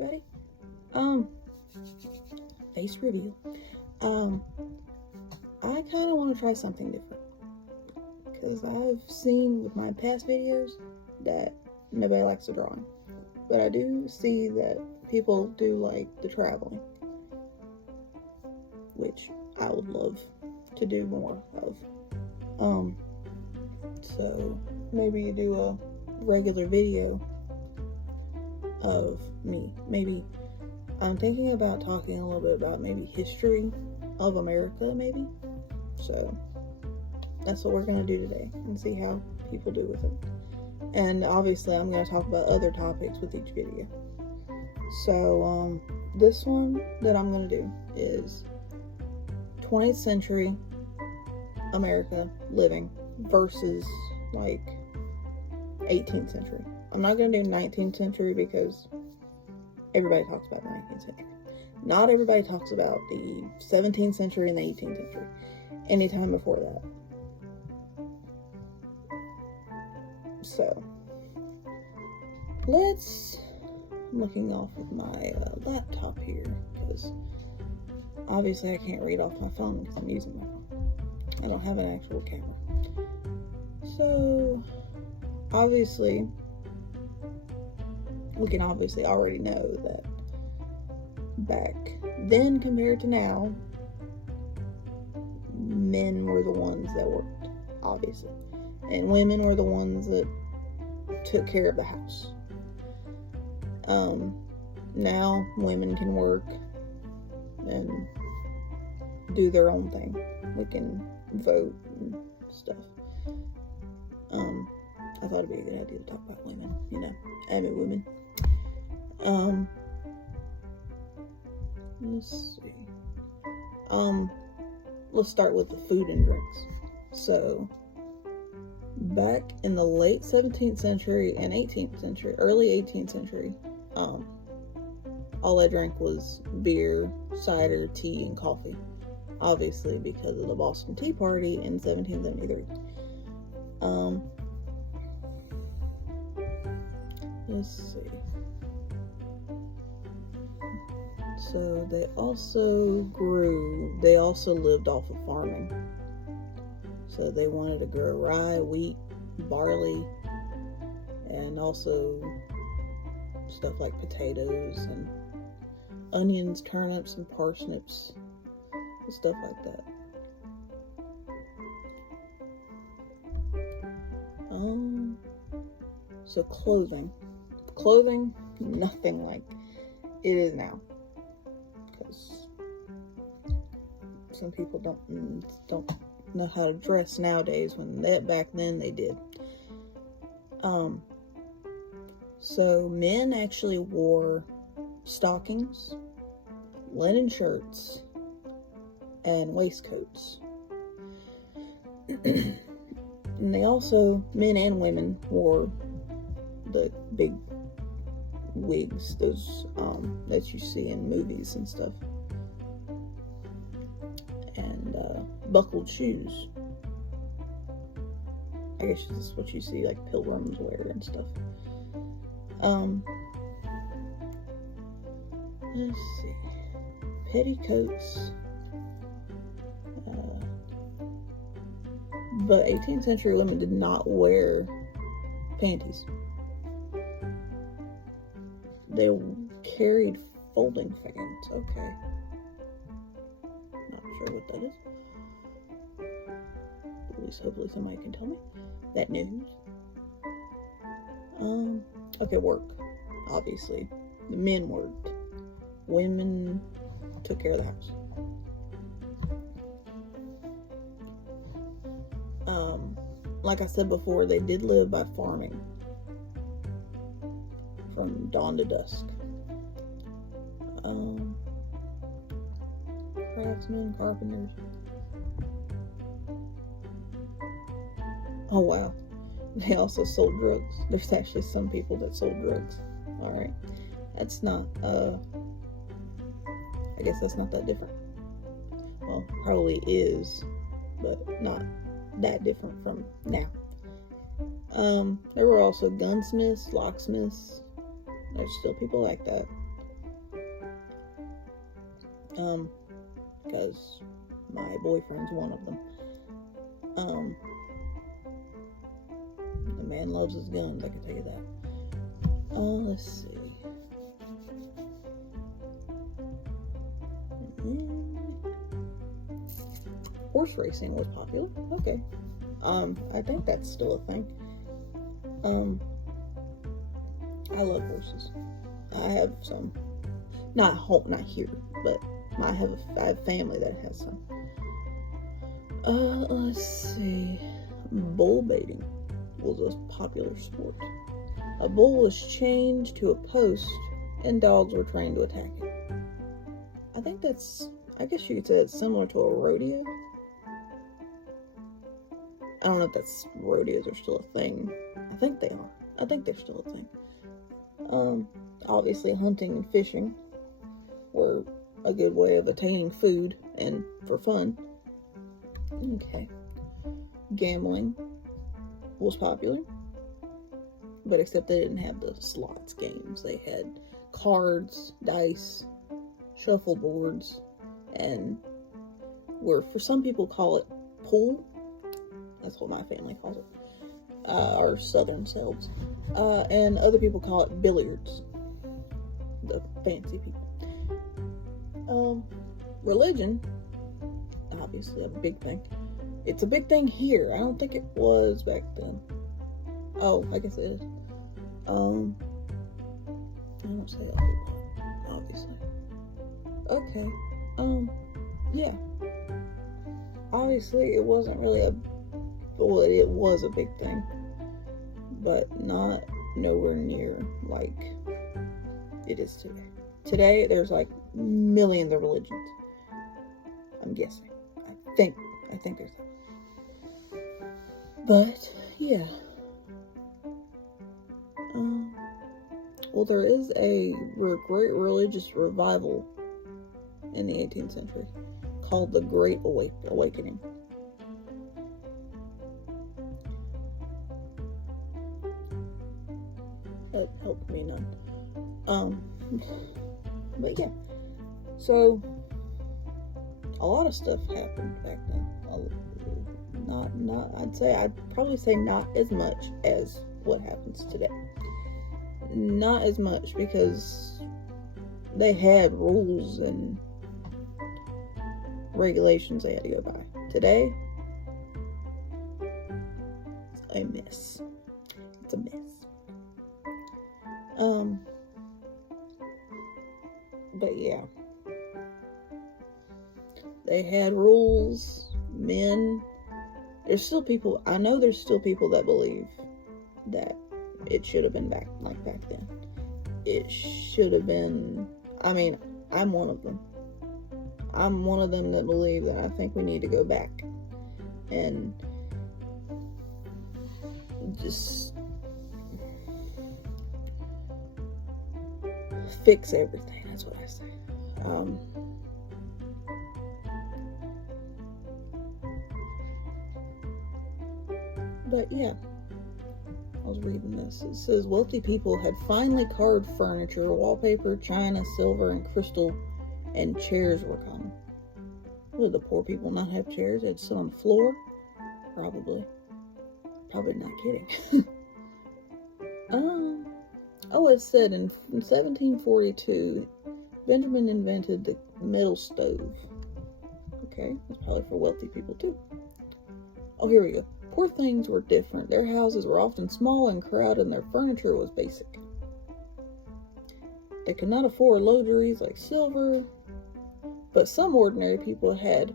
everybody. Face reveal. I kind of want to try something different. Because I've seen with my past videos that nobody likes the drawing. But I do see that people do like the traveling. Which I would love to do more of. So maybe you do a regular video of me. Maybe I'm thinking about talking a little bit about maybe history of America, maybe. So that's what we're going to do today and see how people do with it. And obviously I'm going to talk about other topics with each video. So this one that I'm going to do is 20th century America living versus like 18th century. I'm not going to do 19th century because everybody talks about the 19th century. Not everybody talks about the 17th century and the 18th century. Anytime before that. So, I'm looking off of my laptop here because obviously I can't read off my phone because I'm using my phone. I don't have an actual camera. So, obviously, we can obviously already know that back then compared to now, men were the ones that worked, obviously. And women were the ones that took care of the house. Now women can work and do their own thing. We can vote and stuff. I thought it'd be a good idea to talk about women, I'm a woman. Let's see. Let's start with the food and drinks. So, back in the late 17th century and 18th century, early 18th century, all I drank was beer, cider, tea, and coffee. Obviously, because of the Boston Tea Party in 1773. Let's see. So they also lived off of farming. So they wanted to grow rye, wheat, barley, and also stuff like potatoes and onions, turnips, and parsnips, and stuff like that. So clothing, nothing like it is now, because some people don't know how to dress nowadays, when back then they did. So men actually wore stockings, linen shirts, and waistcoats. And they also, men and women, wore the big wigs, those that you see in movies and stuff. And buckled shoes. I guess this is what you see like pilgrims wear and stuff. Let's see. Petticoats. But 18th century women did not wear panties. They carried folding fans. Okay. Not sure what that is. At least hopefully somebody can tell me that news. Okay, work. Obviously. The men worked. Women took care of the house. Like I said before, they did live by farming from dawn to dusk. Craftsmen, carpenters. Oh wow. They also sold drugs. There's actually some people that sold drugs. Alright. That's not, I guess that's not that different. Well, probably is, but not that different from now. There were also gunsmiths, locksmiths. There's still people like that. Because my boyfriend's one of them. The man loves his guns, I can tell you that. Let's see. Horse racing was popular. Okay. I think that's still a thing. I love horses. I have some. Not here, but I have family that has some. Let's see. Bull baiting was a popular sport. A bull was chained to a post, and dogs were trained to attack it. I guess you could say it's similar to a rodeo. I don't know if rodeos are still a thing. I think they are. I think they're still a thing. Obviously hunting and fishing were a good way of attaining food and for fun. Okay. Gambling was popular, but except they didn't have the slots games. They had cards, dice, shuffleboards, and for some people call it pool. That's what my family calls it. Our southern selves. And other people call it billiards. The fancy people. Religion, obviously a big thing. It's a big thing here. I don't think it was back then. Oh, I guess it is. I don't say that, obviously. Okay. Yeah. Obviously, it wasn't really it was a big thing, but not nowhere near like it is today. Today, there's like millions of religions. I'm guessing. I think there's that. But, yeah. Well, there is a great religious revival in the 18th century called the Great Awakening. That helped me none. But yeah. So, a lot of stuff happened back then. I'd probably say not as much as what happens today. Not as much because they had rules and regulations they had to go by. Today, it's a mess. It's a mess. But yeah. They had rules, men. There's still people that believe that it should have been back then. It should have been, I'm one of them. I'm one of them that believe that I think we need to go back and just fix everything. That's what I say. But yeah, I was reading this. It says wealthy people had finely carved furniture, wallpaper, china, silver, and crystal, and chairs were common. Would the poor people not have chairs? They'd sit on the floor? Probably. Probably not kidding. It said in 1742, Benjamin invented the metal stove. Okay, that's probably for wealthy people too. Oh, here we go. Poor things were different. Their houses were often small and crowded, and their furniture was basic. They could not afford luxuries like silver, but some ordinary people had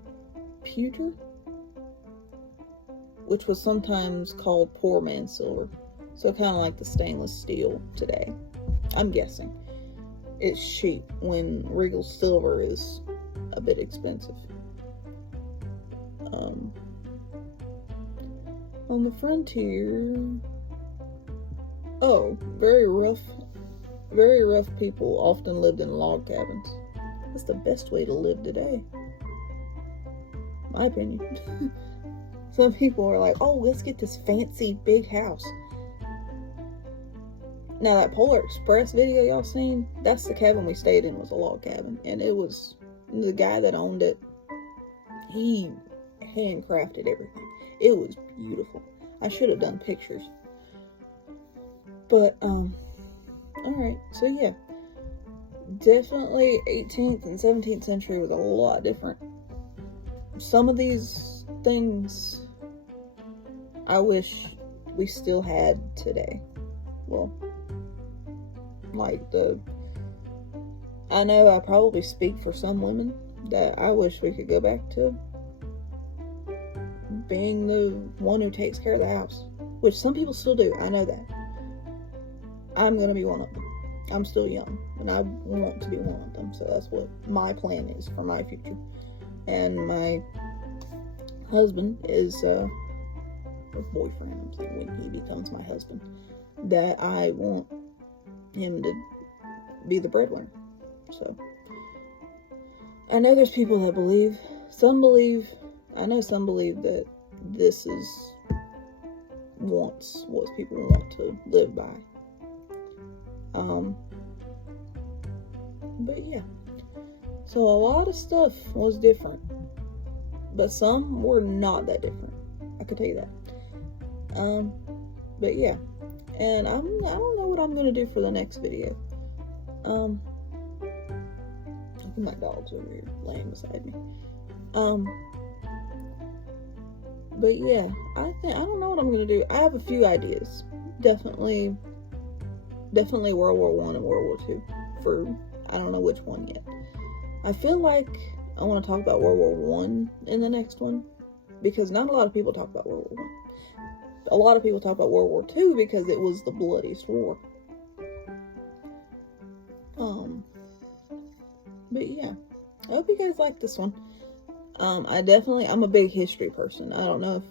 pewter, which was sometimes called poor man's silver. So kind of like the stainless steel today. I'm guessing. It's cheap when regal silver is a bit expensive. On the frontier, very rough people often lived in log cabins. That's the best way to live today, my opinion. Some people are like, let's get this fancy big house. Now that Polar Express video y'all seen, that's the cabin we stayed in, was a log cabin, and it was the guy that owned it, he handcrafted everything. It was beautiful. I should have done pictures. But, alright, so yeah. Definitely 18th and 17th century was a lot different. Some of these things I wish we still had today. Well, like I know I probably speak for some women that I wish we could go back to being the one who takes care of the house, which some people still do. I know that. I'm gonna be one of them. I'm still young, and I want to be one of them, so that's what my plan is for my future. And my husband is, or boyfriend, I'm saying, when he becomes my husband, that I want him to be the breadwinner. So, I know there's people that believe, I know some believe that this is what people want to live by. But yeah, so a lot of stuff was different, but some were not that different. I could tell you that. But yeah, and I don't know what I'm gonna do for the next video. My dog's over here laying beside me. But yeah, I don't know what I'm gonna do. I have a few ideas. Definitely World War I and World War II. For I don't know which one yet. I feel like I want to talk about World War I in the next one, because not a lot of people talk about World War I. A lot of people talk about World War II because it was the bloodiest war. But yeah, I hope you guys like this one. I'm a big history person. I don't know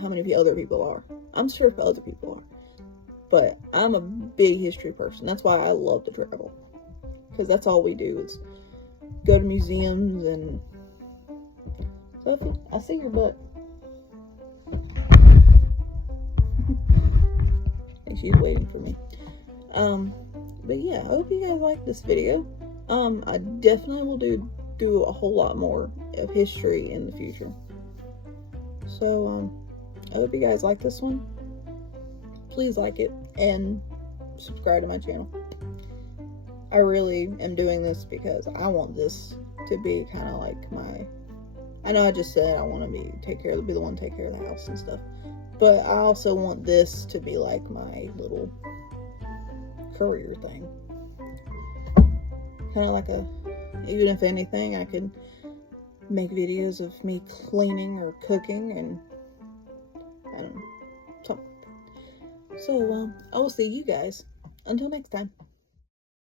how many other people are. I'm sure if other people are. But I'm a big history person. That's why I love to travel. Because that's all we do is go to museums and... Sophie, I see your butt. And she's waiting for me. But yeah, I hope you guys like this video. I definitely will do a whole lot more of history in the future. So, I hope you guys like this one. Please like it and subscribe to my channel. I really am doing this because I want this to be kind of like my... I know I just said I want to be the one to take care of the house and stuff. But I also want this to be like my little career thing. Kind of like even if anything, I could make videos of me cleaning or cooking and, I don't know, something like that. So, I will see you guys until next time.